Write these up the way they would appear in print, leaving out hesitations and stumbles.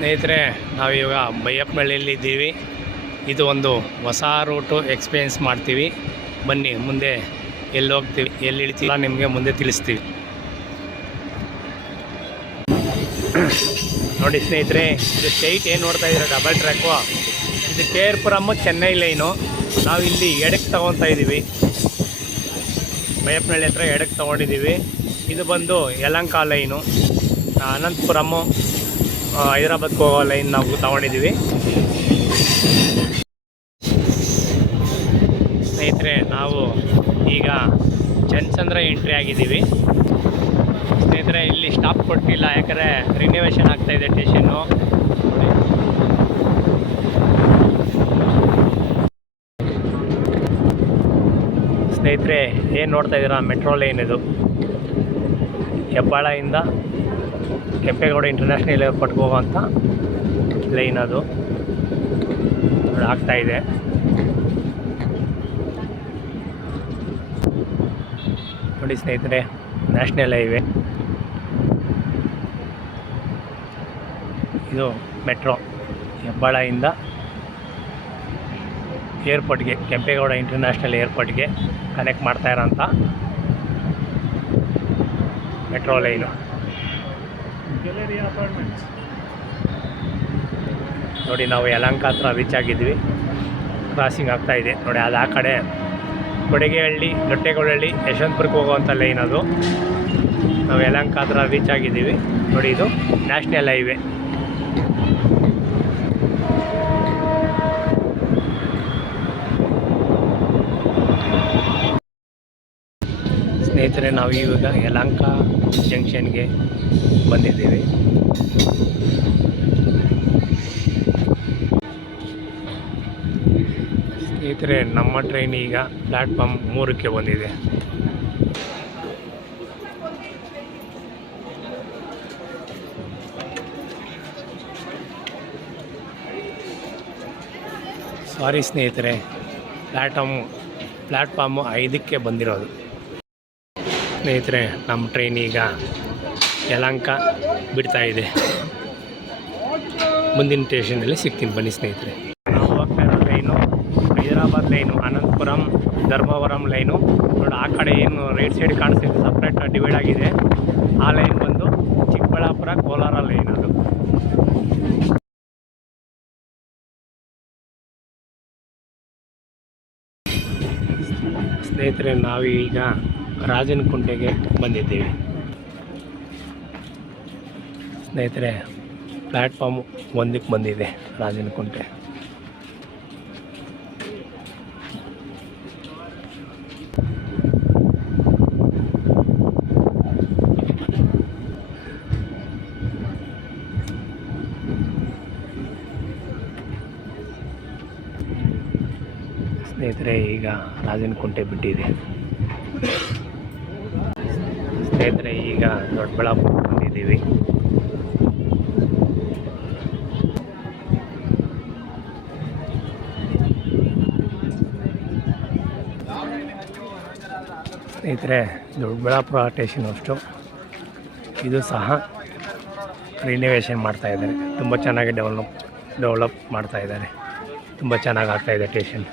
ಸ್ನೇಹಿತರೆ, ನಾವಿವಾಗ ಬೈಯಪ್ಪನಹಳ್ಳಿಯಲ್ಲಿದ್ದೀವಿ. ಇದು ಒಂದು ಹೊಸ ರೂಟು ಎಕ್ಸ್ಪೀರಿಯೆನ್ಸ್ ಮಾಡ್ತೀವಿ. ಬನ್ನಿ, ಮುಂದೆ ಎಲ್ಲಿ ಹೋಗ್ತೀವಿ, ಎಲ್ಲಿ ಇಳಿತೀವಿ ನಿಮಗೆ ಮುಂದೆ ತಿಳಿಸ್ತೀವಿ. ನೋಡಿ ಸ್ನೇಹಿತರೆ, ಇದು ಸ್ಟ್ರೈಟ್ ಏನು ನೋಡ್ತಾ ಇದ್ದೀರಾ, ಡಬಲ್ ಟ್ರ್ಯಾಕು. ಇದು ಕೆ.ಆರ್. ಚೆನ್ನೈ ಲೈನು. ನಾವು ಇಲ್ಲಿ ಎಡಕ್ಕೆ ತೊಗೊತಾ ಇದ್ದೀವಿ. ಬೈಯಪ್ಪನಹಳ್ಳಿ ಹತ್ರ ಎಡಕ್ಕೆ ತೊಗೊಂಡಿದ್ದೀವಿ. ಇದು ಬಂದು ಯಲಹಂಕ ಲೈನು. ಅನಂತಪುರಮ್ಮು ಹೈದರಾಬಾದ್ಗೆ ಹೋಗೋ ಲೈನ್ ನಾವು ತೊಗೊಂಡಿದ್ದೀವಿ. ಸ್ನೇಹಿತರೆ, ನಾವು ಈಗ ಚನ್ನಚಂದ್ರ ಎಂಟ್ರಿ ಆಗಿದ್ದೀವಿ. ಸ್ನೇಹಿತರೆ, ಇಲ್ಲಿ ಸ್ಟಾಪ್ ಕೊಟ್ಟಿಲ್ಲ, ಯಾಕಂದರೆ ರಿನೋವೇಷನ್ ಆಗ್ತಾಯಿದೆ ಸ್ಟೇಷನ್ನು. ಸ್ನೇಹಿತರೆ, ಏನು ನೋಡ್ತಾ ಇದ್ದೀರಾ, ಮೆಟ್ರೋ ಲೈನ್ ಇದು. ಹೆಬ್ಬಾಳದಿಂದ ಕೆಂಪೇಗೌಡ ಇಂಟರ್ನ್ಯಾಷನಲ್ ಏರ್ಪೋರ್ಟ್ಗೆ ಹೋಗೋವಂಥ ಲೈನ್ ಅದು ಆಗ್ತಾಯಿದೆ. ನೋಡಿ ಸ್ನೇಹಿತರೆ, ನ್ಯಾಷನಲ್ ಹೈವೇ ಇದು. ಮೆಟ್ರೋ ಹೆಬ್ಬಾಳದಿಂದ ಏರ್ಪೋರ್ಟ್ಗೆ, ಕೆಂಪೇಗೌಡ ಇಂಟರ್ನ್ಯಾಷನಲ್ ಏರ್ಪೋರ್ಟ್ಗೆ ಕನೆಕ್ಟ್ ಮಾಡ್ತಾ ಇರೋಂಥ ಮೆಟ್ರೋ ಲೈನು. ನೋಡಿ, ನಾವು ಯಲಹಂಕ ಹತ್ರ ರೀಚ್ ಆಗಿದ್ವಿ. ಕ್ರಾಸಿಂಗ್ ಆಗ್ತಾಯಿದೆ ನೋಡಿ. ಅದು ಆ ಕಡೆ ಕೊಡಿಗೆಹಳ್ಳಿ, ದೊಡ್ಡೇಗೌಡಹಳ್ಳಿ, ಯಶವಂತಪುರಕ್ಕೆ ಹೋಗುವಂಥ ಲೈನ್ ಅದು. ನಾವು ಯಲಹಂಕ ಹತ್ರ ರೀಚ್ ಆಗಿದ್ದೀವಿ. ನೋಡಿ, ಇದು ನ್ಯಾಷನಲ್ ಹೈವೇ. ಸ್ನೇಹಿತರೆ, ನಾವು ಇವಾಗ ಯಲಹಂಕ ಜಂಕ್ಷನ್ಗೆ ಬಂದಿದ್ದೀವಿ. ಸ್ನೇಹಿತರೆ, ನಮ್ಮ ಟ್ರೈನ್ ಈಗ ಪ್ಲ್ಯಾಟ್ಫಾರ್ಮ್ 3ಕ್ಕೆ ಬಂದಿದೆ. ಸಾರಿ ಸ್ನೇಹಿತರೆ, ಪ್ಲ್ಯಾಟ್ಫಾರ್ಮು 5ಕ್ಕೆ ಬಂದಿರೋದು. ಸ್ನೇಹಿತರೆ, ನಮ್ಮ ಟ್ರೈನ್ ಈಗ ಯಲಹಂಕ ಬಿಡ್ತಾ ಇದೆ. ಮುಂದಿನ ಸ್ಟೇಷನಲ್ಲಿ ಸಿಗ್ತೀನಿ, ಬನ್ನಿ ಸ್ನೇಹಿತರೆ. ನಾವು ಹೋಗ್ತಾ ಇರೋ line Hyderabad line, Anantapuram, Dharmavaram line. ನೋಡಿ, ಆ ಕಡೆ ಏನು ರೈಟ್ ಸೈಡ್ ಕಾಣಿಸ್ತಿದೆ, ಸಪ್ರೇಟ್ ಡಿವೈಡ್ ಆಗಿದೆ. ಆ ಲೈನ್ ಬಂದು ಚಿಕ್ಕಬಳ್ಳಾಪುರ, ಕೋಲಾರ ಲೈನ್ ಅದು. ಸ್ನೇಹಿತರೆ, ನಾವೀಗ ರಾಜನಕುಂಟೆಗೆ ಬಂದಿದ್ದೀವಿ. ಸ್ನೇಹಿತರೆ, ಪ್ಲ್ಯಾಟ್ಫಾರ್ಮ್ 1ಕ್ಕೆ ಬಂದಿದೆ ರಾಜನಕುಂಟೆ. ಸ್ನೇಹಿತರೆ, ಈಗ ರಾಜನಕುಂಟೆ ಬಿಟ್ಟಿದೆ. ಸ್ನೇಹಿತರೆ, ಈಗ ದೊಡ್ಡಬಳ್ಳಾಪುರ ಬಂದಿದ್ದೀವಿ. ಸ್ನೇಹಿತರೆ, ದೊಡ್ಡಬಳ್ಳಾಪುರ ಸ್ಟೇಷನ್ ಅಷ್ಟು ಇದು ಸಹ ರಿನೋವೇಷನ್ ಮಾಡ್ತಾಯಿದ್ದಾರೆ. ತುಂಬ ಚೆನ್ನಾಗಿ ಡೆವಲಪ್ ಮಾಡ್ತಾಯಿದ್ದಾರೆ. ತುಂಬ ಚೆನ್ನಾಗಿ ಆಗ್ತಾಯಿದೆ ಸ್ಟೇಷನ್.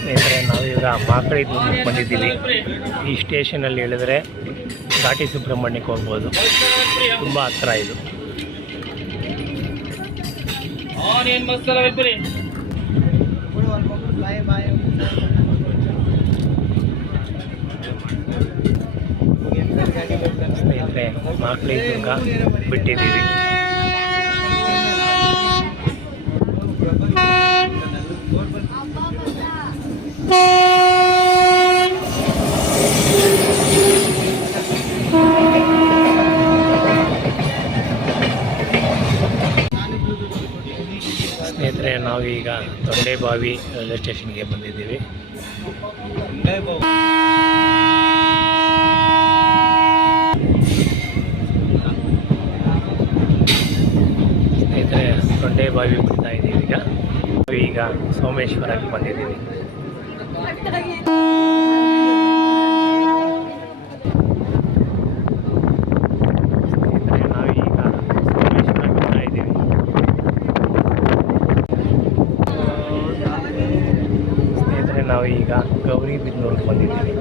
ಸ್ನೇಹಿತರೆ, ನಾವೀಗ ಮಾಕಳಿ ದುರ್ಗಕ್ಕೆ ಬಂದಿದ್ದೀವಿ. ಈ ಸ್ಟೇಷನಲ್ಲಿ ಇಳಿದ್ರೆ ಘಾಟಿ ಸುಬ್ರಹ್ಮಣ್ಯಕ್ಕೆ ಹೋಗ್ಬೋದು. ತುಂಬ ಹತ್ತಿರ ಇದು. ಸ್ನೇಹಿತರೆ, ಮಾಕಳಿ ದುರ್ಗ ಬಿಟ್ಟಿದ್ದೀವಿ. ನಾವೀಗ ತೊಂಡೆಬಾವಿ ರೈಲ್ವೆ ಸ್ಟೇಷನ್ಗೆ ಬಂದಿದ್ದೀವಿ. ಸ್ನೇಹಿತರೆ, ತೊಂಡೆಬಾವಿ ಬಿಡ್ತಾ ಇದ್ದೀವಿ. ಈಗ ಸೋಮೇಶ್ವರಕ್ಕೆ ಬಂದಿದ್ದೀವಿ. ನಾವೀಗ ಗೌರಿಬಿದನೂರಿಗೆ ಬಂದಿದ್ದೀವಿ.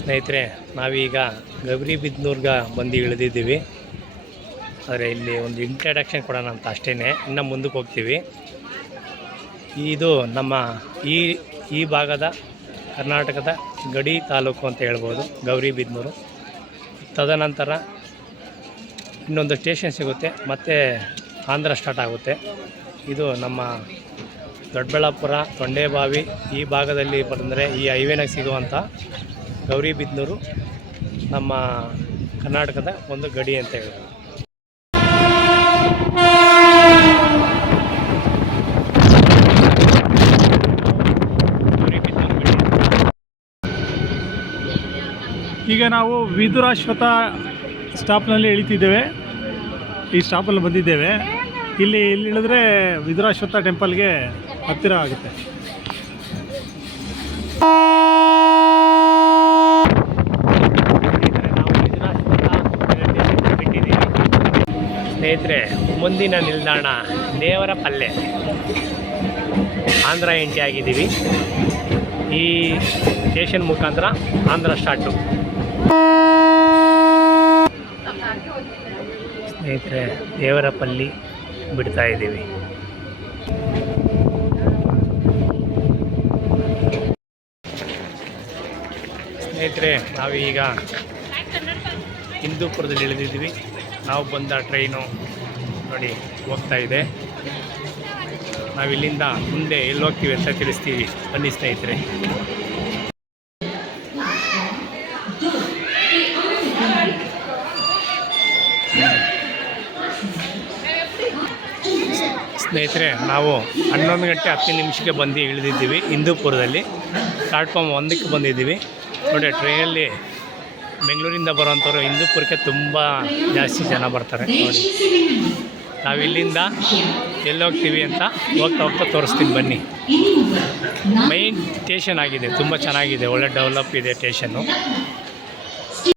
ಸ್ನೇಹಿತರೆ, ನಾವೀಗ ಗೌರಿಬಿದನೂರ್ಗೆ ಬಂದು ಇಳಿದಿದ್ದೀವಿ. ಆದರೆ ಇಲ್ಲಿ ಒಂದು ಇಂಟ್ರಡಕ್ಷನ್ ಕೊಡೋಣ ಅಂತ ಅಷ್ಟೇ, ಇನ್ನು ಮುಂದಕ್ಕೆ ಹೋಗ್ತೀವಿ. ಇದು ನಮ್ಮ ಈ ಭಾಗದ ಕರ್ನಾಟಕದ ಗಡಿ ತಾಲೂಕು ಅಂತ ಹೇಳ್ಬೋದು ಗೌರಿಬಿದನೂರು. ತದನಂತರ ಇನ್ನೊಂದು ಸ್ಟೇಷನ್ ಸಿಗುತ್ತೆ, ಮತ್ತು ಆಂಧ್ರ ಸ್ಟಾರ್ಟ್ ಆಗುತ್ತೆ. ಇದು ನಮ್ಮ ದೊಡ್ಡಬಳ್ಳಾಪುರ ತೊಂಡೆಬಾವಿ ಈ ಭಾಗದಲ್ಲಿ ಬಂದರೆ ಈ ಹೈವೇನಾಗ ಸಿಗುವಂಥ ಗೌರಿಬಿದನೂರು ನಮ್ಮ ಕರ್ನಾಟಕದ ಒಂದು ಗಡಿ ಅಂತ ಹೇಳ್ಬೋದು. ಈಗ ನಾವು ವಿದುರಾಶ್ವಥ ಸ್ಟಾಪ್ನಲ್ಲಿ ಇಳಿತಿದ್ದೇವೆ. ಈ ಸ್ಟಾಪಲ್ಲಿ ಬಂದಿದ್ದೇವೆ. ಇಲ್ಲಿ ಇಳಿದ್ರೆ ವಿದುರಾಶ್ವಥ ಟೆಂಪಲ್ಗೆ ಹತ್ತಿರ ಆಗುತ್ತೆ. ಸ್ನೇಹಿತರೆ, ಮುಂದಿನ ನಿಲ್ದಾಣ ದೇವರಪಲ್ಲೆ, ಆಂಧ್ರ ಎಂಟ್ರಿ ಆಗಿದ್ದೀವಿ. ಈ ಸ್ಟೇಷನ್ ಮುಖಾಂತರ ಆಂಧ್ರ ಸ್ಟಾರ್ಟು. ಸ್ನೇಹಿತರೆ, ದೇವರಪಲ್ಲಿ ಬಿಡ್ತಾ ಇದ್ದೀವಿ. ಸ್ನೇಹಿತರೆ, ನಾವೀಗ ಹಿಂದೂಪುರದಲ್ಲಿ ಇಳಿದಿದ್ದೀವಿ. ನಾವು ಬಂದ ಟ್ರೈನು ನೋಡಿ ಹೋಗ್ತಾ ಇದೆ. ನಾವಿಲ್ಲಿಂದ ಮುಂದೆ ಎಲ್ಲಿ ಹೋಗ್ತೀವಿ ಅಂತ ತಿಳಿಸ್ತೀವಿ, ಬನ್ನಿ ಸ್ನೇಹಿತರೆ. ಸ್ನೇಹಿತರೆ, ನಾವು 11 ಗಂಟೆ 10 ನಿಮಿಷಕ್ಕೆ ಬಂದು ಇಳಿದಿದ್ದೀವಿ ಹಿಂದೂಪುರದಲ್ಲಿ. ಪ್ಲಾಟ್ಫಾರ್ಮ್ 1ಕ್ಕೆ ಬಂದಿದ್ದೀವಿ. ನೋಡಿ, ಟ್ರೈನಲ್ಲಿ ಬೆಂಗಳೂರಿಂದ ಬರೋವಂಥವ್ರು ಹಿಂದೂಪುರಕ್ಕೆ ತುಂಬ ಜಾಸ್ತಿ ಜನ ಬರ್ತಾರೆ. ನೋಡಿ, ನಾವಿಲ್ಲಿಂದ ಎಲ್ಲಿ ಹೋಗ್ತೀವಿ ಅಂತ ಹೋಗ್ತಾ ತೋರಿಸ್ತೀನಿ ಬನ್ನಿ. ಮೈನ್ ಸ್ಟೇಷನ್ ಆಗಿದೆ, ತುಂಬ ಚೆನ್ನಾಗಿದೆ, ಒಳ್ಳೆ ಡೆವಲಪ್ ಇದೆ ಸ್ಟೇಷನ್ನು.